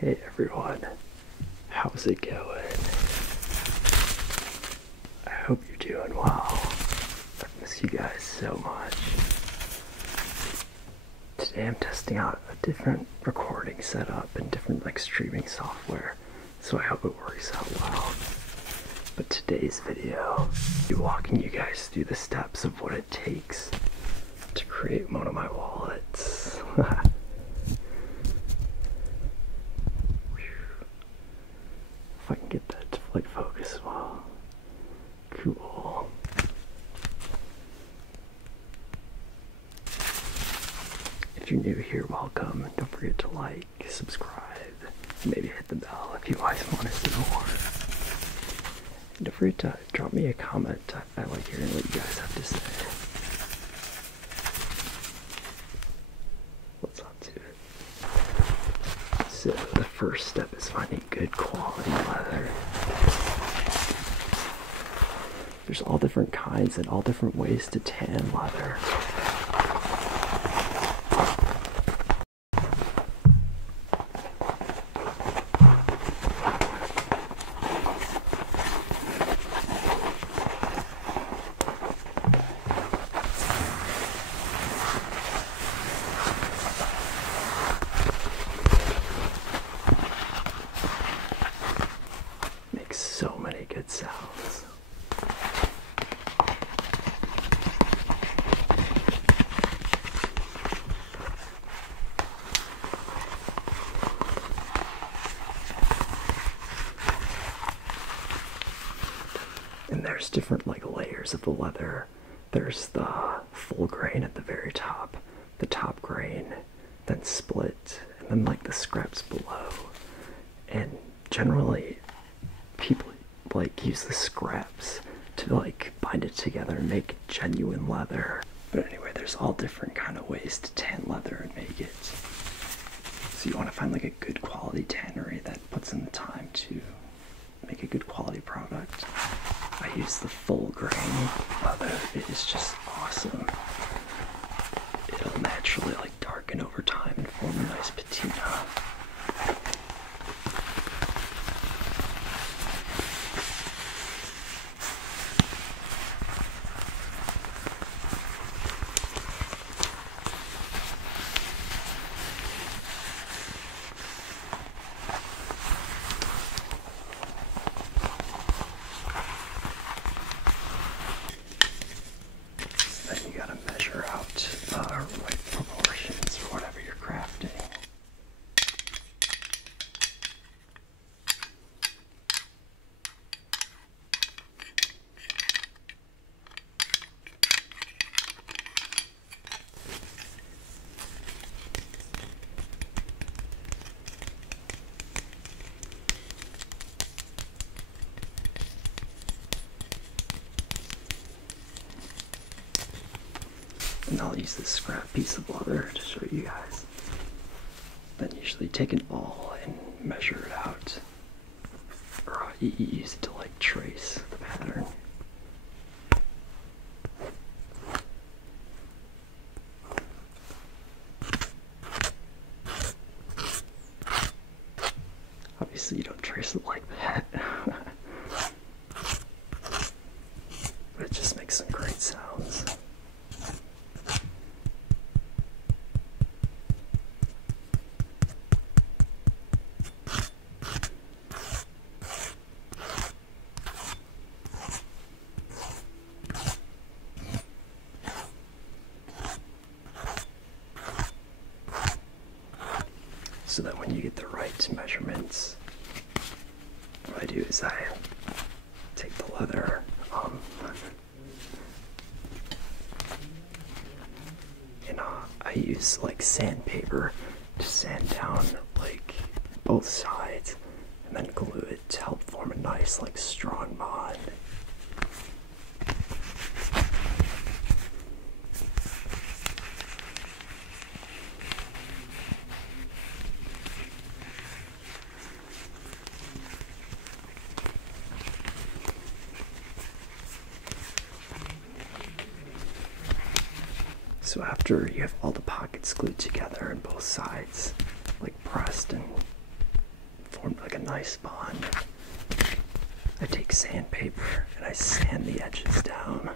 Hey everyone, how's it going? I hope you're doing well. I miss you guys so much. Today I'm testing out a different recording setup and different streaming software, so I hope it works out well. But today's video, I'll be walking you guys through the steps of what it takes to create one of my wallets. If I can get that to focus well. Cool. If you're new here, welcome. Don't forget to like, subscribe, maybe hit the bell if you guys want to see more. And don't forget to drop me a comment. I like hearing what you guys have to say. Let's on to it. So the first step is finding good quality leather. There's all different kinds and all different ways to tan leather. Makes so many good sounds. And there's different layers of the leather. There's the full grain at the very top, the top grain, then split, and then the scraps below. And generally people use the scraps to bind it together and make genuine leather. But anyway, there's all different kind of ways to tan leather and make it. So you want to find a good quality tannery that puts in the time to make a good quality product. I use the full grain leather. It is just awesome. It'll naturally darken over time and form a nice patina. Then you gotta measure out the right proportions for whatever you're crafting. And I'll use this scrap piece of leather to show you guys. Then usually take an awl and measure it out. Or you use it to trace the pattern. Obviously you don't trace it like that. But it just makes some great sounds. So that when you get the right measurements, what I do is I take the leather, and I use sandpaper to sand down both sides, and then glue it to help form a nice strong bond. So after you have all the pockets glued together on both sides, pressed and nice bond, I take sandpaper and I sand the edges down.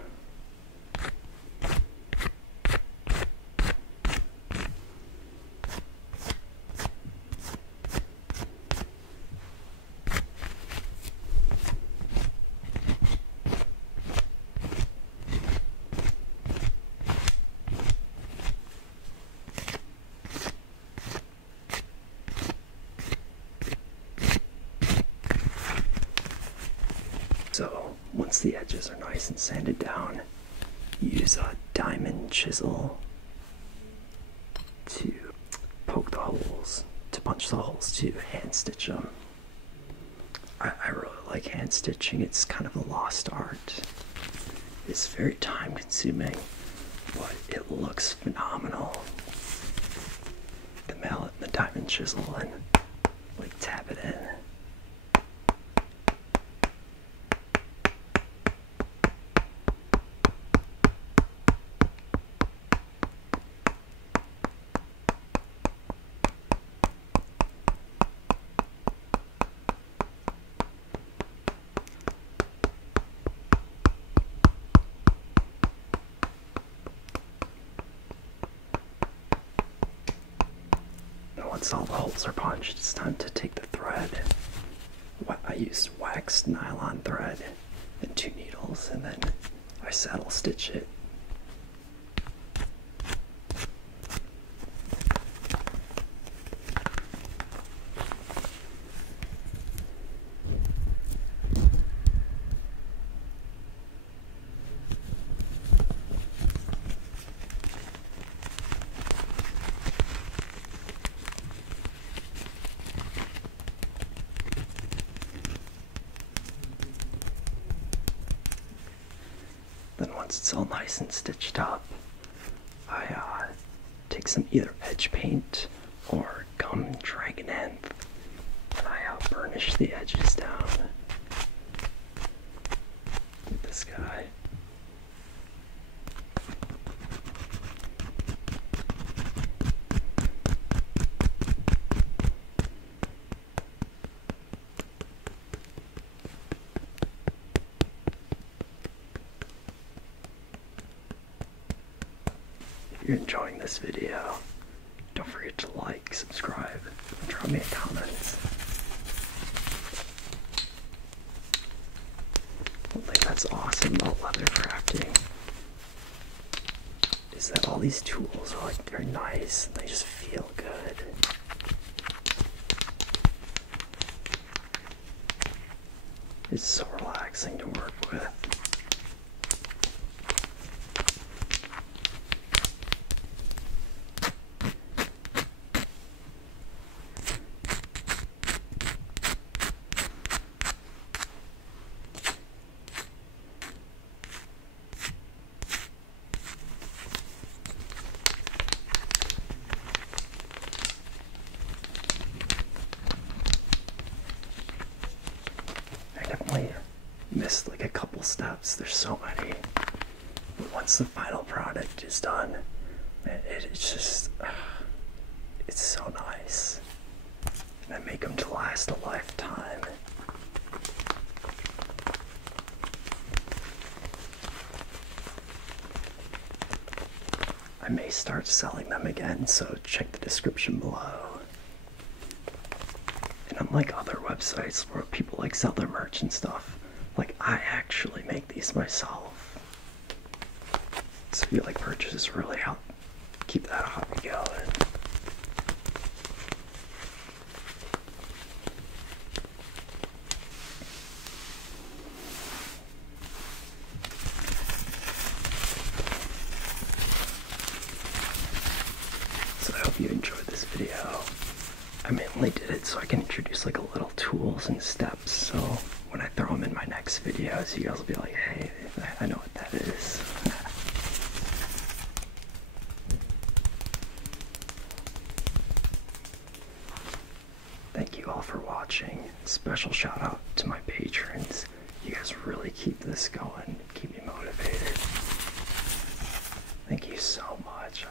So once the edges are nice and sanded down, use a diamond chisel to poke the holes, to punch the holes, to hand stitch them. I really like hand stitching. It's kind of a lost art. It's very time consuming, but it looks phenomenal. The mallet and the diamond chisel, and like tap it in. Once all the holes are punched, it's time to take the thread. I use waxed nylon thread and 2 needles, and then I saddle stitch it. Then once it's all nice and stitched up, I take some either edge paint or gum dragoneth, and I burnish the edges down with this guy. If you're enjoying this video, don't forget to like, subscribe, and drop me a comment. One thing that's awesome about leather crafting is that all these tools are like, they're nice and they just feel good. It's so relaxing to work with. Missed like a couple steps. There's so many. But once the final product is done, it's just, it's so nice. And I make them to last a lifetime. I may start selling them again, so check the description below. And unlike other websites where people like sell their merch and stuff, like, I actually make these myself. So if you like purchases, really help keep that hobby going. So I hope you enjoyed this video. I mainly did it so I can introduce like a little tools and steps, so when I throw them in my next videos, you guys will be like, hey, I know what that is. Thank you all for watching. Special shout out to my patrons. You guys really keep this going, keep me motivated. Thank you so much.